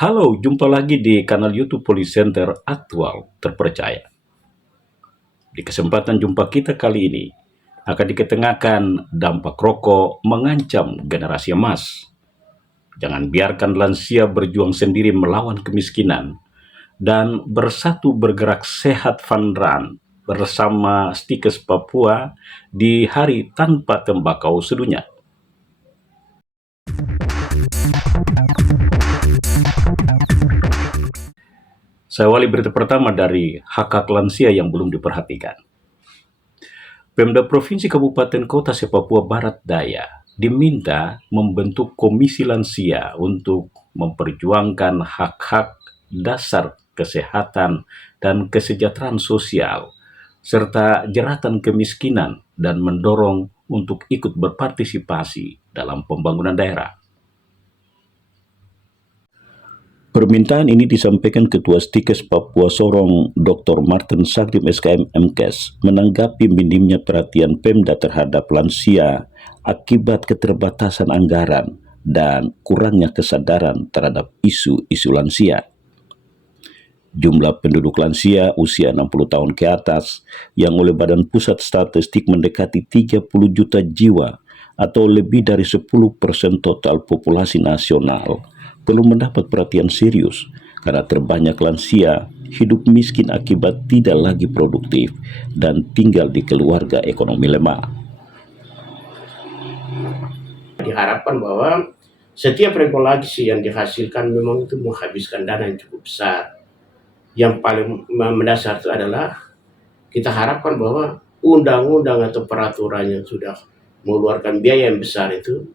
Halo, jumpa lagi di kanal YouTube Police Center Aktual Terpercaya. Di kesempatan jumpa kita kali ini, akan diketengahkan dampak rokok mengancam generasi emas. Jangan biarkan lansia berjuang sendiri melawan kemiskinan, dan bersatu bergerak sehat Fun Run bersama Stikes Papua di Hari Tanpa Tembakau Sedunia. Saya awali berita pertama dari hak-hak lansia yang belum diperhatikan. Pemda Provinsi Kabupaten Kota se-Papua Barat Daya diminta membentuk komisi lansia untuk memperjuangkan hak-hak dasar kesehatan dan kesejahteraan sosial, serta jeratan kemiskinan dan mendorong untuk ikut berpartisipasi dalam pembangunan daerah. Permintaan ini disampaikan Ketua Stikes Papua Sorong Dr. Martin Sagrim SKM MKes menanggapi minimnya perhatian Pemda terhadap lansia akibat keterbatasan anggaran dan kurangnya kesadaran terhadap isu-isu lansia. Jumlah penduduk lansia usia 60 tahun ke atas yang oleh Badan Pusat Statistik mendekati 30 juta jiwa atau lebih dari 10% total populasi nasional perlu mendapat perhatian serius karena terbanyak lansia hidup miskin akibat tidak lagi produktif dan tinggal di keluarga ekonomi lemah. Diharapkan bahwa setiap regulasi yang dihasilkan memang itu menghabiskan dana yang cukup besar. Yang paling mendasar itu adalah kita harapkan bahwa undang-undang atau peraturan yang sudah mengeluarkan biaya yang besar itu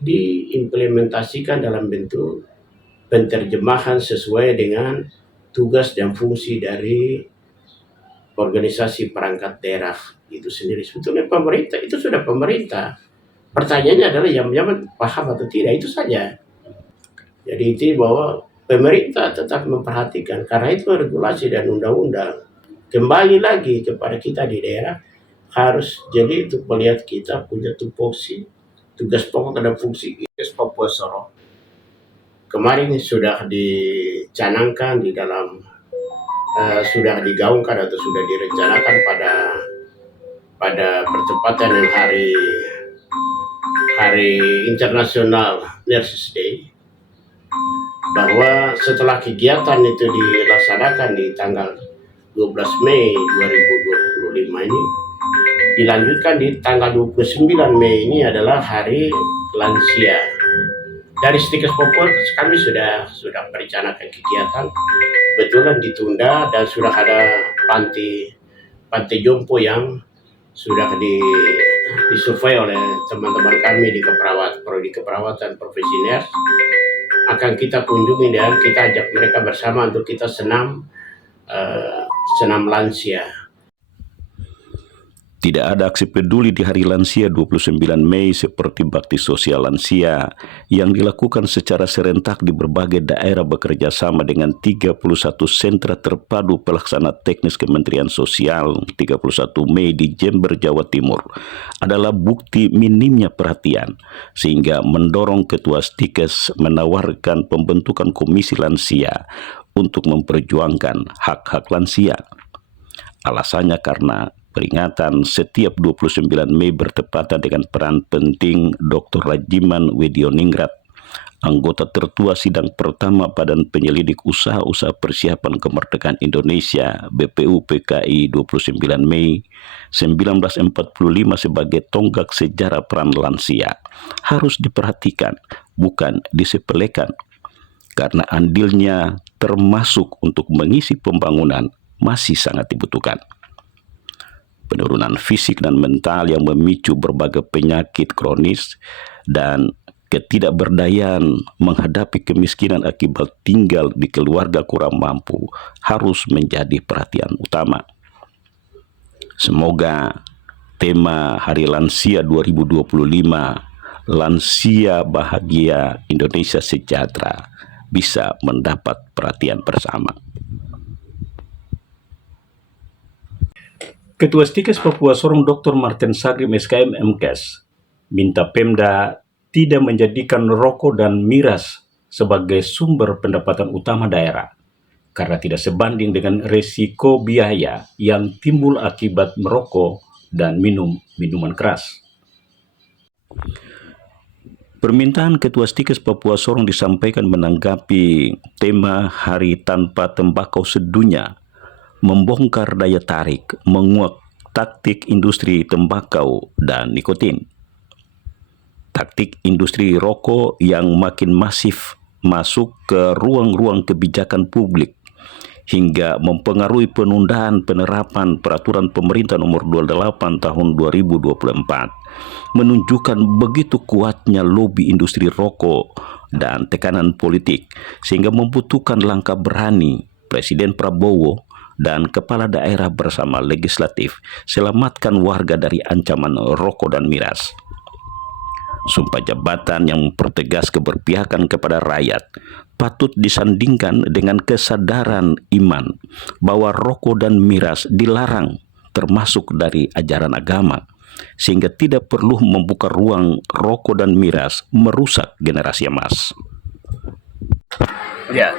diimplementasikan dalam bentuk penterjemahan sesuai dengan tugas dan fungsi dari organisasi perangkat daerah itu sendiri. Sebetulnya pemerintah itu sudah pemerintah. Pertanyaannya adalah yang paham atau tidak, itu saja. Jadi itu bahwa pemerintah tetap memperhatikan, karena itu regulasi dan undang-undang. Kembali lagi kepada kita di daerah, harus jadi untuk melihat kita punya tupoksi, tugas pokok dan fungsi Papua Sorong. Kemarin sudah dicanangkan di dalam sudah digaungkan atau sudah direncanakan pada pertempatan yang hari Internasional Nurses Day, bahwa setelah kegiatan itu dilaksanakan di tanggal 12 Mei 2025 ini, dilanjutkan di tanggal 29 Mei ini adalah Hari Lansia. Dari Stikes Papua kami sudah merencanakan kegiatan, kebetulan ditunda dan sudah ada panti jompo yang sudah disurvei oleh teman-teman kami di keperawatan profesional. Akan kita kunjungi dan kita ajak mereka bersama untuk kita senam lansia. Tidak ada aksi peduli di Hari Lansia 29 Mei seperti bakti sosial lansia yang dilakukan secara serentak di berbagai daerah bekerja sama dengan 31 sentra terpadu pelaksana teknis Kementerian Sosial 31 Mei di Jember, Jawa Timur adalah bukti minimnya perhatian sehingga mendorong Ketua Stikes menawarkan pembentukan komisi lansia untuk memperjuangkan hak-hak lansia. Alasannya karena peringatan setiap 29 Mei bertepatan dengan peran penting Dr. Rajiman Wedioningrat, anggota tertua sidang pertama Badan Penyelidik Usaha-Usaha Persiapan Kemerdekaan Indonesia BPU PKI 29 Mei 1945 sebagai tonggak sejarah peran lansia harus diperhatikan, bukan disepelekan, karena andilnya termasuk untuk mengisi pembangunan masih sangat dibutuhkan. Penurunan fisik dan mental yang memicu berbagai penyakit kronis dan ketidakberdayaan menghadapi kemiskinan akibat tinggal di keluarga kurang mampu harus menjadi perhatian utama. Semoga tema Hari Lansia 2025, Lansia Bahagia Indonesia Sejahtera, bisa mendapat perhatian bersama. Ketua Stikes Papua Sorong Dr. Martin Sagrim SKM MKes minta Pemda tidak menjadikan rokok dan miras sebagai sumber pendapatan utama daerah karena tidak sebanding dengan resiko biaya yang timbul akibat merokok dan minum minuman keras. Permintaan Ketua Stikes Papua Sorong disampaikan menanggapi tema Hari Tanpa Tembakau Sedunia, membongkar daya tarik, menguak taktik industri tembakau dan nikotin. Taktik industri rokok yang makin masif masuk ke ruang-ruang kebijakan publik hingga mempengaruhi penundaan penerapan peraturan pemerintah nomor 28 tahun 2024 menunjukkan begitu kuatnya lobi industri rokok dan tekanan politik sehingga membutuhkan langkah berani Presiden Prabowo dan kepala daerah bersama legislatif selamatkan warga dari ancaman rokok dan miras. Sumpah jabatan yang mempertegas keberpihakan kepada rakyat patut disandingkan dengan kesadaran iman bahwa rokok dan miras dilarang termasuk dari ajaran agama, sehingga tidak perlu membuka ruang rokok dan miras merusak generasi emas. Ya,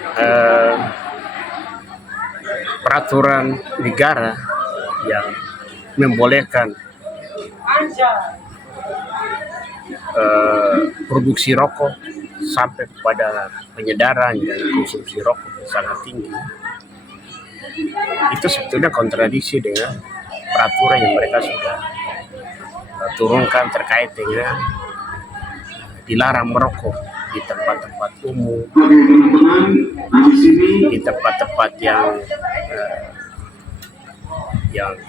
peraturan negara yang membolehkan produksi rokok sampai kepada penyedaran dan konsumsi rokok yang sangat tinggi, itu sebetulnya kontradiksi dengan peraturan yang mereka sudah turunkan terkait dengan dilarang merokok di tempat-tempat umum, di tempat-tempat yang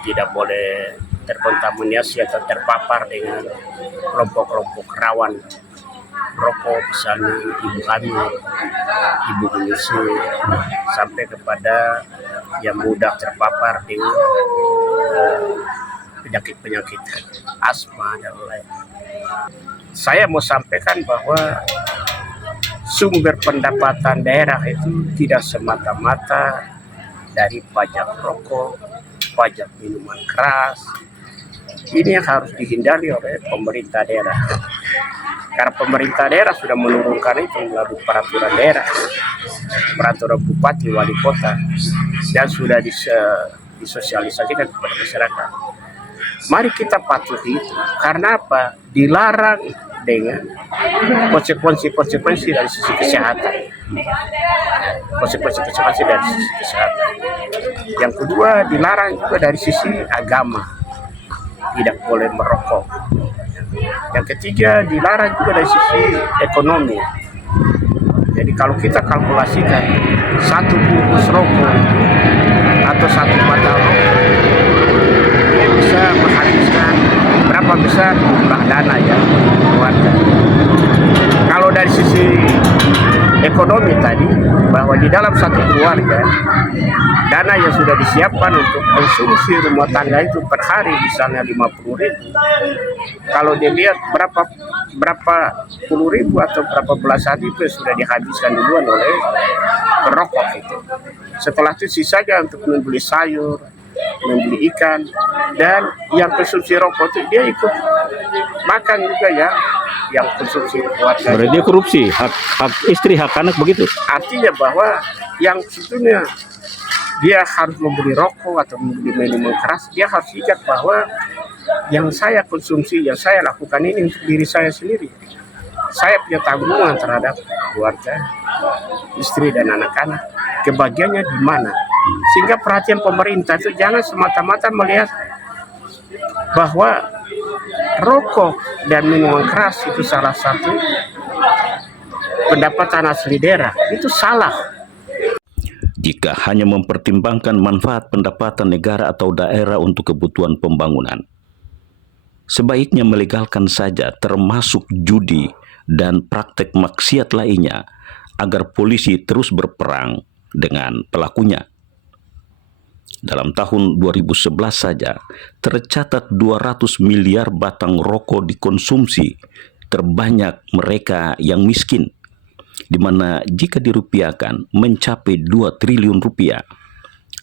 tidak boleh terkontaminasi atau terpapar dengan kelompok-kelompok rawan rokok, misalnya ibu hamil, ibu menyusui, sampai kepada yang mudah terpapar dengan penyakit-penyakit asma dan lain. Saya mau sampaikan bahwa sumber pendapatan daerah itu tidak semata-mata dari pajak rokok, pajak minuman keras. Ini yang harus dihindari oleh pemerintah daerah. Karena pemerintah daerah sudah menurunkan itu melalui peraturan daerah, peraturan bupati, wali kota, dan sudah disosialisasikan kepada masyarakat. Mari kita patuhi itu. Karena apa? Dilarang dengan konsekuensi dari sisi kesehatan. Konsekuensi dari sisi kesehatan. Yang kedua, dilarang juga dari sisi agama. Tidak boleh merokok. Yang ketiga, dilarang juga dari sisi ekonomi. Jadi kalau kita kalkulasikan satu bungkus rokok atau satu batang rokok, dia bisa menghabiskan berapa besar jumlah dana ya keluarga. Kalau dari sisi ekonomi tadi, bahwa di dalam satu keluarga dana yang sudah disiapkan untuk konsumsi rumah tangga itu per hari misalnya 50.000, kalau dilihat berapa puluh ribu atau berapa belasan ribu sudah dihabiskan duluan oleh perokok itu. Setelah itu sisanya untuk membeli sayur, membeli ikan, dan yang konsumsi rokok itu dia ikut makan juga ya, yang konsumsi keluarga. Berarti dia korupsi hak istri, hak anak begitu. Artinya bahwa yang sebetulnya dia harus membeli rokok atau membeli minuman keras, dia harus ingat bahwa yang saya konsumsi, yang saya lakukan ini untuk diri saya sendiri. Saya punya tanggungan terhadap keluarga, istri dan anak-anak. Kebahagiaannya di mana? Sehingga perhatian pemerintah itu jangan semata-mata melihat bahwa rokok dan minuman keras itu salah satu pendapatan asli daerah. Itu salah. Jika hanya mempertimbangkan manfaat pendapatan negara atau daerah untuk kebutuhan pembangunan, sebaiknya melegalkan saja termasuk judi dan praktek maksiat lainnya agar polisi terus berperang dengan pelakunya. Dalam tahun 2011 saja tercatat 200 miliar batang rokok dikonsumsi, terbanyak mereka yang miskin, di mana jika dirupiahkan mencapai 2 triliun rupiah.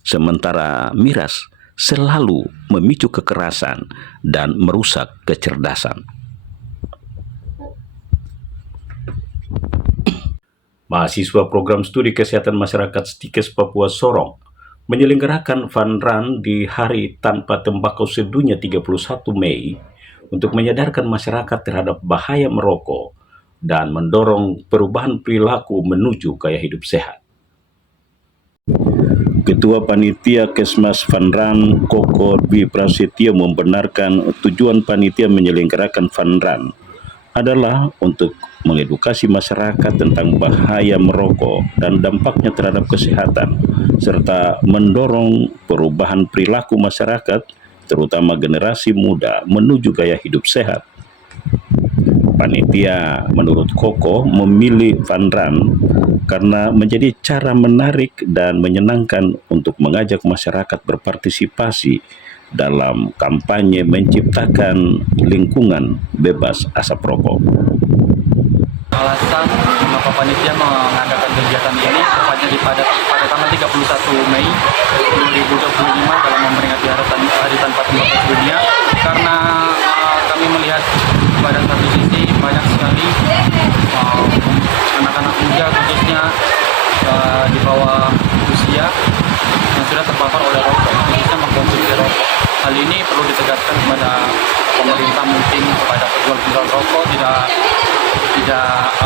Sementara miras selalu memicu kekerasan dan merusak kecerdasan. Mahasiswa program studi kesehatan masyarakat Stikes Papua Sorong menyelenggarakan fun run di Hari Tanpa Tembakau Sedunia 31 Mei untuk menyadarkan masyarakat terhadap bahaya merokok dan mendorong perubahan perilaku menuju gaya hidup sehat. Ketua Panitia Kesmas Fun Run, Koko Dwi Prasetyo, membenarkan tujuan panitia menyelenggarakan Fun Run adalah untuk mengedukasi masyarakat tentang bahaya merokok dan dampaknya terhadap kesehatan, serta mendorong perubahan perilaku masyarakat, terutama generasi muda, menuju gaya hidup sehat. Panitia menurut Koko memilih Fun Run karena menjadi cara menarik dan menyenangkan untuk mengajak masyarakat berpartisipasi dalam kampanye menciptakan lingkungan bebas asap rokok. Alasan mengapa panitia mengadakan kegiatan ini tepatnya pada tanggal 31 Mei 2025 dalam memperingati Hari Tanpa Tembakau Sedunia, karena kami melihat pada satu sisi banyak sekali anak-anak muda khususnya di bawah usia yang sudah terpapar oleh rokok, khususnya mengkonsumsi rokok. Hal ini perlu ditegaskan kepada pemerintah, mungkin kepada penjual rokok tidak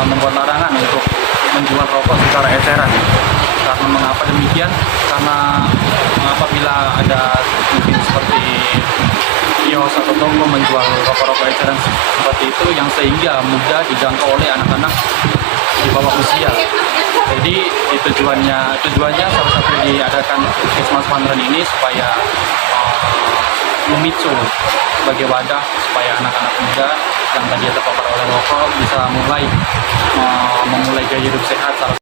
membuat larangan untuk menjual rokok secara eceran. Karena mengapa demikian? Karena apabila ada mungkin seperti kios atau toko menjual rokok-rokok eceran seperti itu yang sehingga mudah dijangkau oleh anak-anak di bawah usia. Jadi tujuannya salah satu diadakan Kesmas Fun Run ini supaya memicu sebagai wadah supaya anak-anak muda yang tadi terpapar oleh rokok bisa memulai gaya hidup sehat.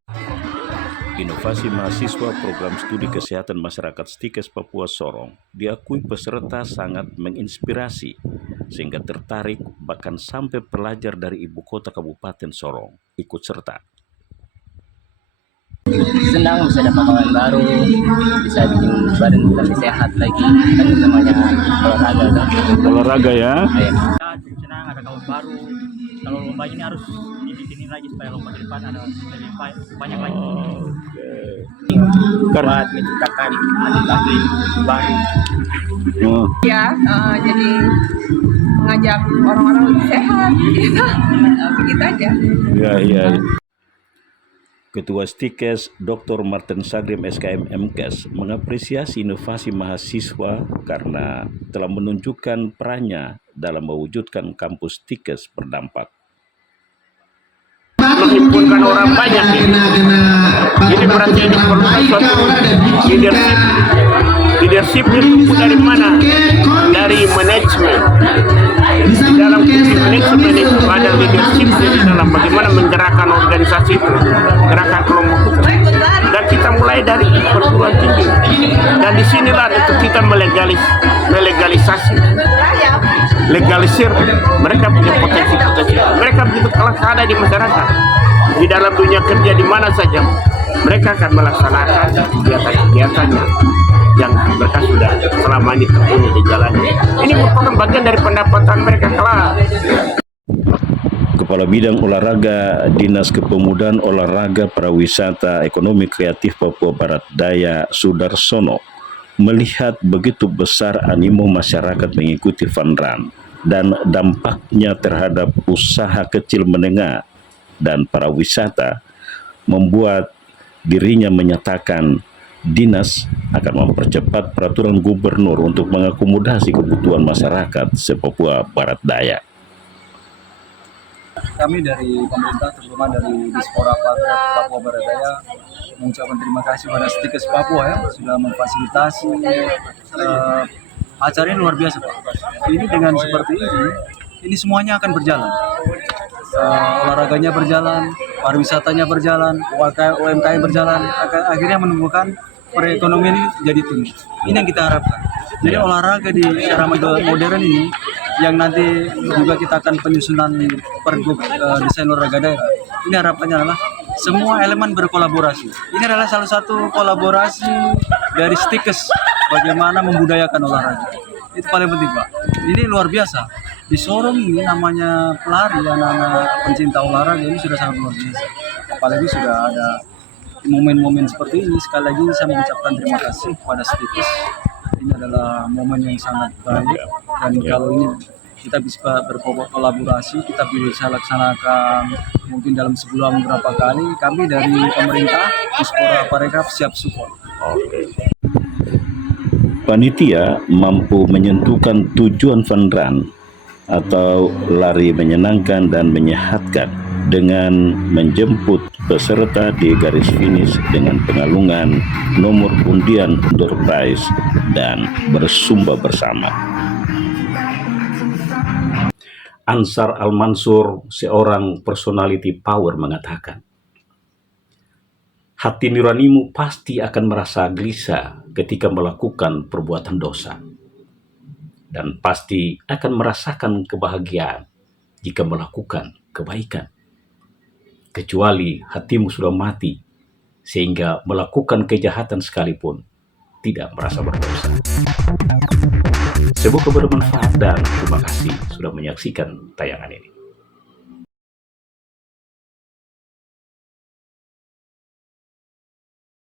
Inovasi mahasiswa program studi kesehatan masyarakat Stikes Papua Sorong diakui peserta sangat menginspirasi sehingga tertarik bahkan sampai pelajar dari ibu kota Kabupaten Sorong ikut serta. Senang bisa dapat kawan baru, bisa bikin badan lebih sehat lagi, kan namanya olahraga kan. Olahraga ya? Cukup senang ada kawan baru. Kalau lomba ini harus dibikinin lagi supaya lomba di depan ada lebih banyak lagi. Buat menciptakan atlet baru. Ya, jadi mengajak orang-orang lebih sehat, gitu. Begitu aja. Iya. Ketua Stikes Dr. Martin Sagrim SKM MKes mengapresiasi inovasi mahasiswa karena telah menunjukkan perannya dalam mewujudkan kampus Stikes berdampak. Menghimpunkan orang banyak ini. Ini berarti diperlukan suatu leadership itu dari mana? Dari manajemen. Di dalam fungsi manajemen itu ada leadership di dalam bagaimana menggerakkan organisasi itu, gerakan kelompok itu. Dan kita mulai dari perguruan tinggi. Dan disinilah itu kita legalisir mereka punya potensi. Mereka begitu kalau ada di masyarakat, di dalam dunia kerja di mana saja, mereka akan melaksanakan kegiatan-kegiatannya yang mereka sudah selama ini terpenuhi di jalannya. Ini merupakan bagian dari pendapatan mereka kelak. Kepala Bidang Olahraga Dinas Kepemudaan Olahraga Pariwisata Ekonomi Kreatif Papua Barat Daya Sudarsono melihat begitu besar animo masyarakat mengikuti Fun Run dan dampaknya terhadap usaha kecil menengah dan pariwisata membuat dirinya menyatakan dinas akan mempercepat peraturan gubernur untuk mengakomodasi kebutuhan masyarakat se-Papua Barat Daya. Kami dari pemerintah, terutama dari Dispora Papua Barat Daya, mengucapkan terima kasih pada Stikes Papua ya, sudah memfasilitasi acara ini. Luar biasa Pak. Ini dengan seperti ini semuanya akan berjalan. Olahraganya berjalan, pariwisatanya berjalan, UMKM berjalan, akhirnya menumbuhkan perekonomian ini jadi tinggi. Ini yang kita harapkan. Jadi olahraga di era modern ini yang nanti juga kita akan penyusunan pergub desain olahraga daerah. Ini harapannya adalah semua elemen berkolaborasi. Ini adalah salah satu kolaborasi dari Stikes bagaimana membudayakan olahraga. Itu paling penting Pak. Ini luar biasa. Di Sorong ini namanya pelari, anak-anak pencinta olahraga ini sudah sangat luar biasa. apalagi sudah ada momen-momen seperti ini. Sekali lagi saya mengucapkan terima kasih kepada Stitis. Ini adalah momen yang sangat baik, dan kalau ini kita bisa berkolaborasi, kita bisa laksanakan mungkin dalam sebulan beberapa kali. Kami dari pemerintah Dispora Parekraf siap support. Oke. Panitia mampu menyentuhkan tujuan fun run atau lari menyenangkan dan menyehatkan dengan menjemput peserta di garis finish dengan pengalungan nomor undian door prize dan bersumba bersama. Ansar Al-Mansur, seorang personality power, mengatakan, hati nuranimu pasti akan merasa gelisah ketika melakukan perbuatan dosa, dan pasti akan merasakan kebahagiaan jika melakukan kebaikan, kecuali hatimu sudah mati sehingga melakukan kejahatan sekalipun tidak merasa berdosa. Semoga bermanfaat dan terima kasih sudah menyaksikan tayangan ini.